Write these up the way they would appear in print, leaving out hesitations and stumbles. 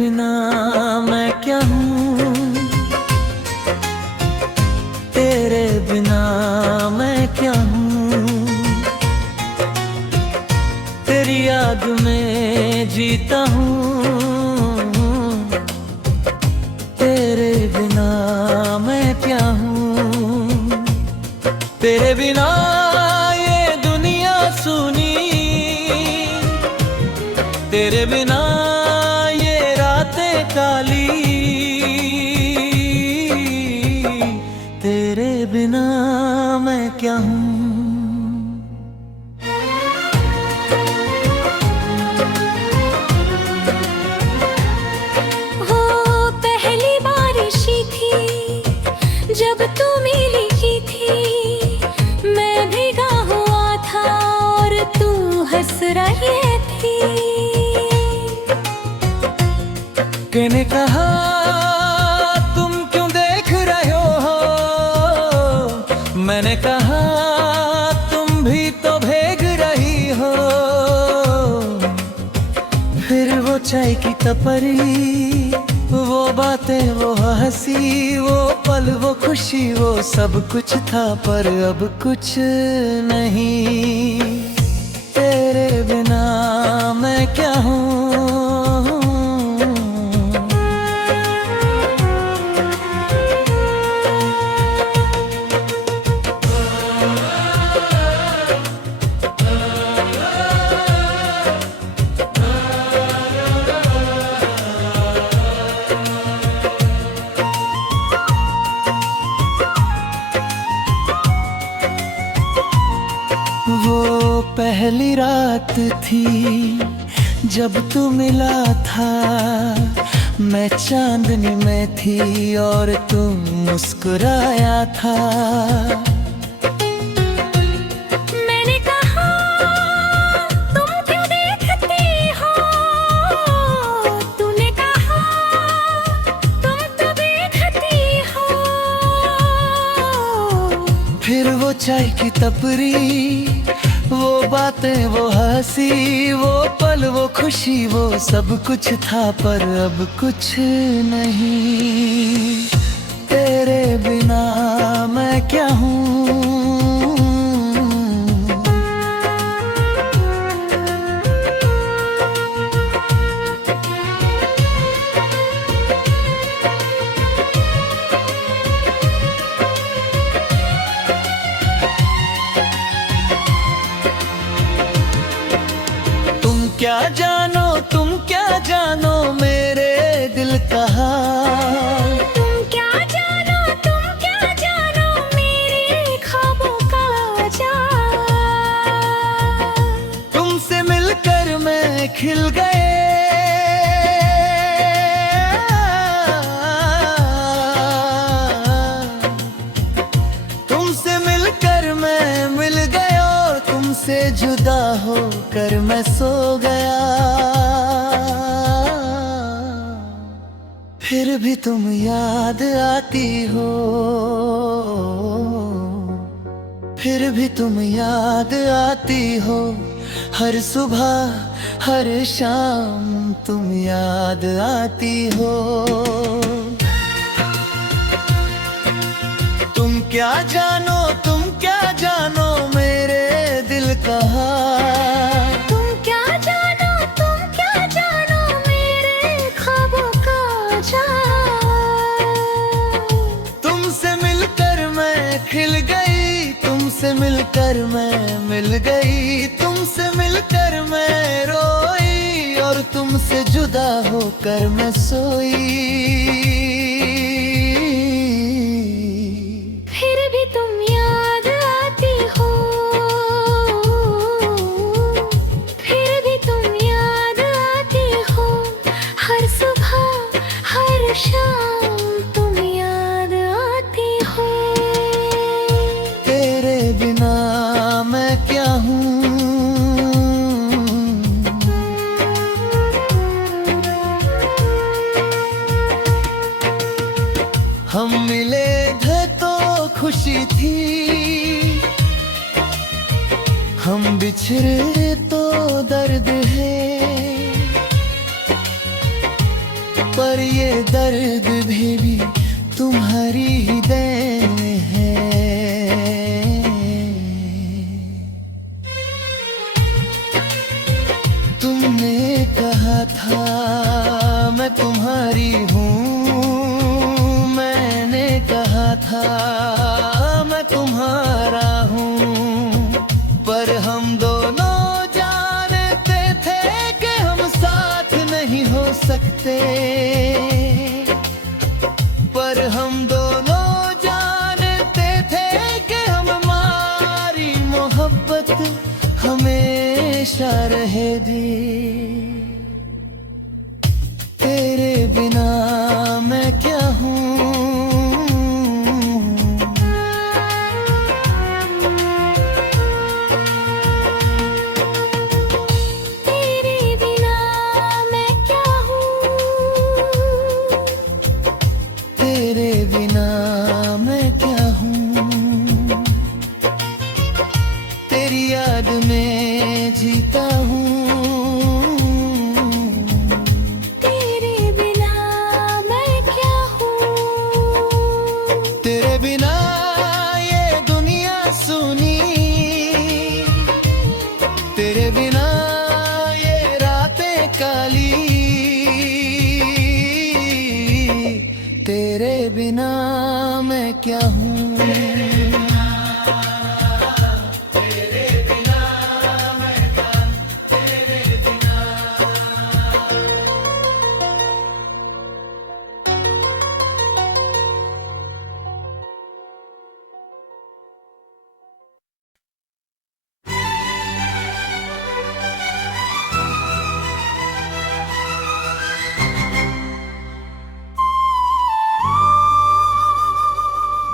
बिना मैं क्या हूँ, तेरे बिना मैं क्या हूँ। तेरी याद में जीता हूँ, तेरे बिना मैं क्या हूँ। तेरे बिना ये दुनिया सुनी, तेरे बिना ये रातें काली, तेरे बिना मैं क्या हूँ। वो पहली बारिश थी जब तू मिली की थी, मैं भीगा हुआ था और तू हंस रही थी। किने कहा तुम क्यों देख रहे हो, मैंने कहा तुम भी तो भीग रही हो। फिर वो चाय की टपरी, वो बातें, वो हंसी, वो पल, वो खुशी, वो सब कुछ था पर अब कुछ नहीं। तेरे बिना मैं क्या हूँ। वो पहली रात थी जब तू मिला था, मैं चांदनी में थी और तू मुस्कुराया था। मैंने कहा तुम क्यों देखती हो, तूने कहा तुम तो देखती हो। फिर वो चाय की टपरी, वो बातें, वो हंसी, वो पल, वो खुशी, वो सब कुछ था पर अब कुछ नहीं। तेरे बिना मैं क्या हूँ। तुम क्या जानो मेरे दिल का हाल। तुम क्या जानो मेरे ख्वाबों का जाल। तुमसे मिलकर मैं खिल गए, तुमसे मिलकर मैं मिल गया और तुमसे जुदा होकर मैं सो गया। फिर भी तुम याद आती हो, फिर भी तुम याद आती हो। हर सुबह हर शाम तुम याद आती हो। तुम क्या जानो मेरे दिल का हाल। तुम क्या जानो मेरे ख्वाबों का जाल। तुमसे मिलकर मैं खिल गई, तुमसे मिलकर मैं मिल गई, तुमसे मिलकर मैं रोई और तुमसे जुदा होकर मैं सोई। फिर भी तुम याद आती हो, फिर भी तुम याद आती हो। हर सुबह हर शाम तुम याद आती हो। तेरे बिना मैं क्या हूँ। हम मिले थे तो खुशी थी, हम बिछड़े तो दर्द है। पर ये दर्द भी तुम्हारी ही देन है। तुमने कहा था मैं तुम्हारी हूँ, मैंने कहा था मैं तुम्हारा हूँ, पर हम दोनों जानते थे कि हम साथ नहीं हो सकते, पर हम दोनों जानते थे कि हमारी मोहब्बत हमेशा रहेगी। तेरे बिना मैं क्या हूँ, तेरे बिना मैं क्या हूँ, तेरे बिना मैं क्या हूँ। तेरी याद में जीता हूँ, तेरे बिना मैं क्या हूँ, तेरे बिना ये दुनिया सुनी, तेरे बिना ये रातें काली, तेरे बिना मैं क्या हूँ।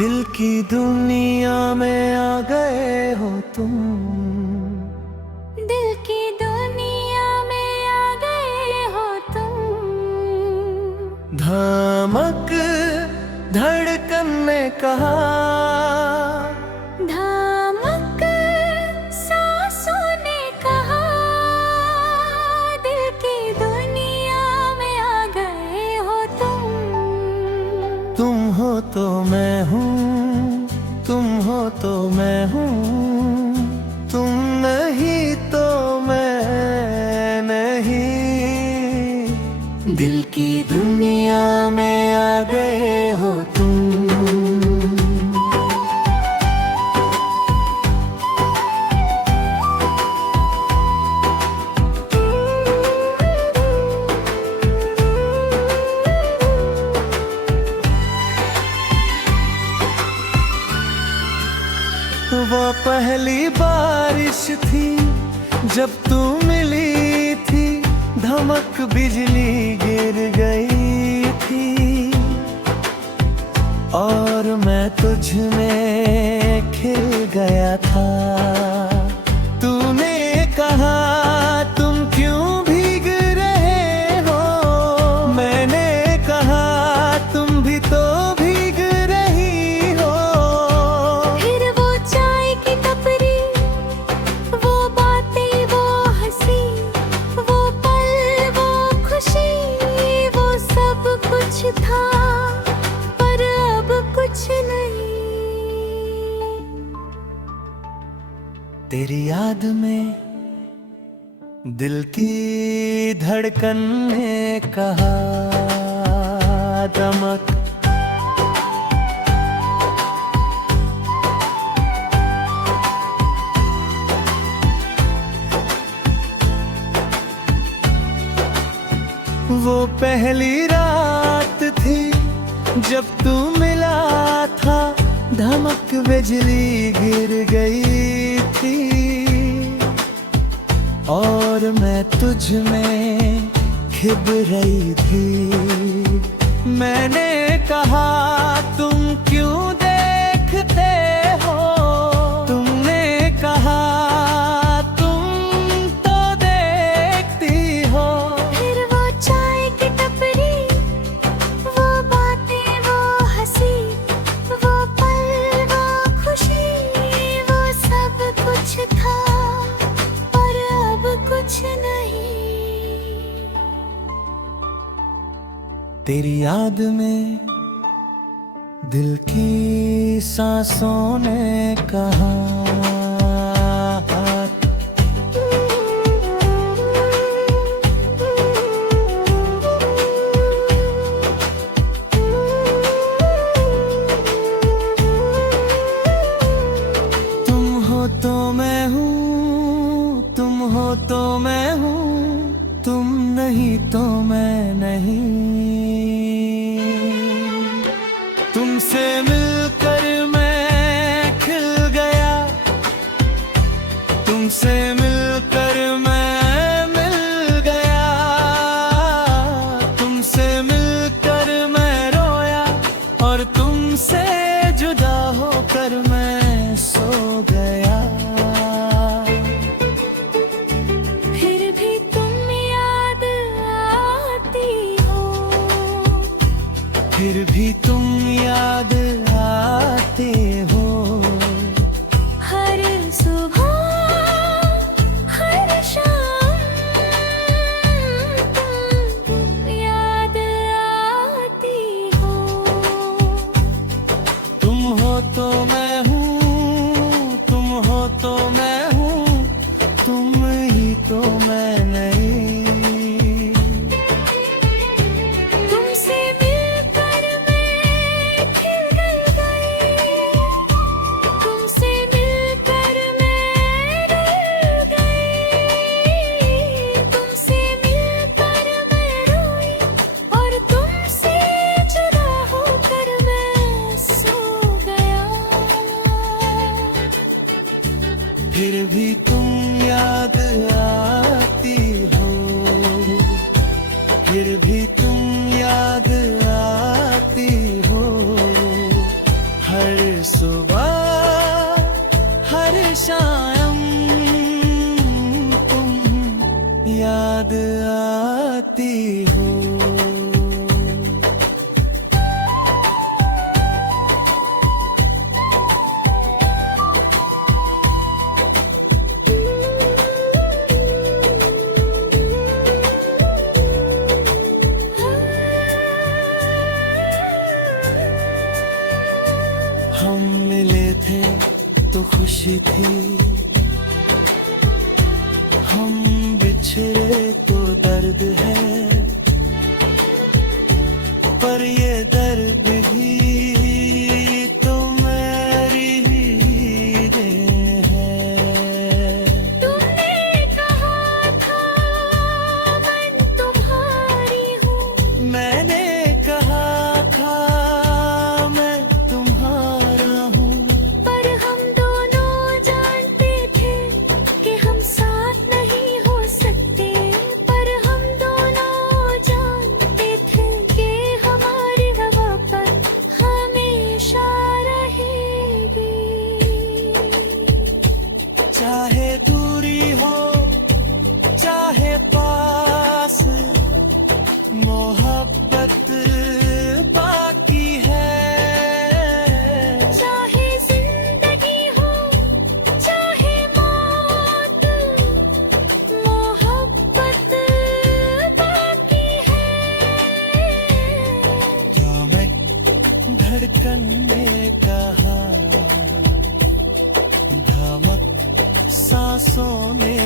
दिल की दुनिया में आ गए हो तुम, दिल की दुनिया में आ गए हो तुम। धमक धड़कन ने कहा, धमक सांसों ने कहा, दिल की दुनिया में आ गए हो तुम। तुम हो तो मैं हूँ, तुम हो तो मैं हूँ, तुम नहीं तो मैं नहीं। दिल की दुनिया में आ गए हो तुम। वो पहली बारिश थी जब तू मिली थी, धमक बिजली गिर गई थी, और मैं तुझ में खिल गया था। तूने कहा तुम क्यों भीग रहे हो, मैंने कहा तुम भी तो भीग रही हो। फिर वो चाय की टपरी, वो बातें, वो हंसी, वो पल, वो खुशी, वो सब कुछ था, पर अब कुछ नहीं। तेरी याद में दिल की धड़कन ने कहा, दमक वो पहली रात थी जब तू मिला था, धमक बिजली गिर गई थी, और मैं तुझ में खिब रही थी। मैंने कहा तुम क्यों देखते हो, तुमने कहा तुम तो देखती हो। फिर वो चाय की टपरी, वो बातें, वो हंसी, वो पल, वो खुशी, वो सब कुछ था, पर अब कुछ नहीं। तेरी याद में दिल की सांसों ने कहा। तुम हो तो मैं हूँ, तुम हो तो मैं हूँ, तुम नहीं तो मैं नहीं। तुमसे मिलकर मैं खिल गया, तुमसे मिलकर मैं मिल गया, तुमसे मिलकर मैं रोया और तुमसे जुदा होकर मैं सो गया। फिर भी तुम याद आती हो, फिर भी तुम याद आते हो। हर सुबह हर शाम तुम याद आती हो। तुम हो तो मैं हूँ, तुम हो तो मैं हूँ, तुम ही तो मैं नहीं। तुमसे मिलकर मैं खिल गई, तुमसे मिलकर मैं रुल गई, तुमसे मिलकर मैं रोई और तुमसे जुदा होकर मैं सो गया। फिर भी तुम याद आती हो, फिर भी तुम याद आती हो। हर सुबह हर शाम तुम याद आती हो। हम मिले थे तो खुशी थी, हम बिछड़े तो दर्द है, पर ये दर्द भी तो मेरी ही देन है। तुमने कहा था मैं तुम्हारी हूँ, मैंने कहा था मैं तुम्हारा हूँ, पर हम दोनों जानते थे कि हम साथ नहीं हो सकते। पर हम दोनों जानते थे कि हमारी हवा पर हमेशा रहेगी। चाहे दूरी हो चाहे पास, मोहब्बत बाकी है। चाहे जिंदगी हो चाहे मौत, मोहब्बत बाकी है। क्या मैं धड़कन ने कहा, धमक सांसों ने